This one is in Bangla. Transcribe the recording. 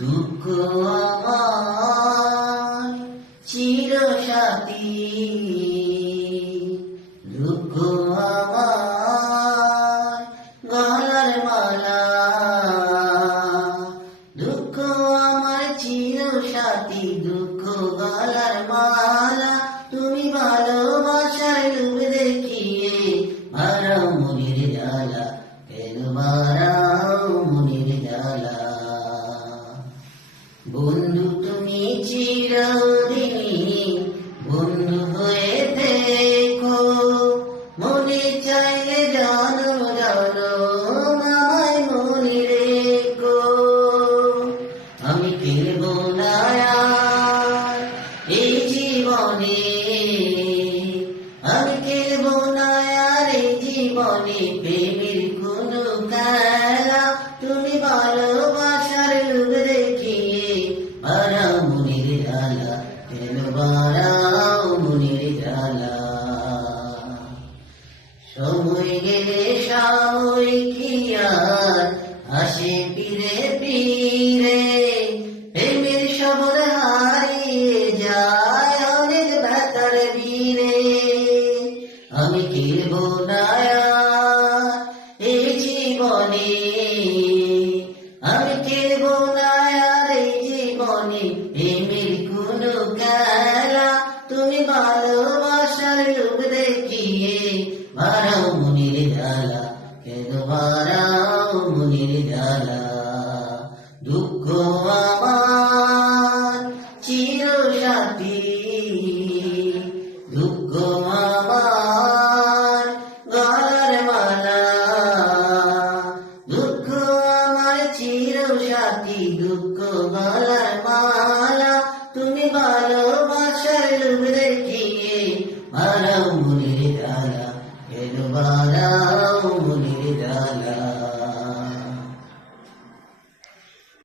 দুঃখ আমার চিরসাথী, দুঃখ আমার গলার মালা, দুঃখ আমার চিরসাথী, দুঃখ গলার মালা। তুমি ভালোবাসার লোভ দেখিয়ে বাড়াও মনের জ্বালা, কেন বাড়াও মনের জ্বালা। বন্ধু তুমি চিরদিনই বন্ধু হয়ে দেখো, মনে চাইলে জানো জানো আমায় মনে রেখো। আমি ফিরব না আর এই জীবনে, আমি খেলব না আর এই জীবনে প্রেমের কোনো খেলা। তুমি ভালোবাসার লোভ দেখিয়ে বাড়াও মনের জ্বালা, কেন বাড়াও মনের জ্বালা। সময় গেলে সাময়িক আর আসে ফিরে ফিরে, প্রেমের শবর হারিয়ে যায় অনেক ব্যথার বীরে। আমি খেলব না আর এই জীবনে, আমি খেলব না আর এই জীবনে প্রেমের কোনো খেলা। তুমি ভালোবাসার লোভ দেখিয়ে বাড়াও মনের জ্বালা, কেন বাড়াও মনের জ্বালা। দুঃখ আমার চিরসাথী, দুঃখ আমার গলার মালা, দুঃখ আমার চিরসাথী, দুঃখ গলার মালা।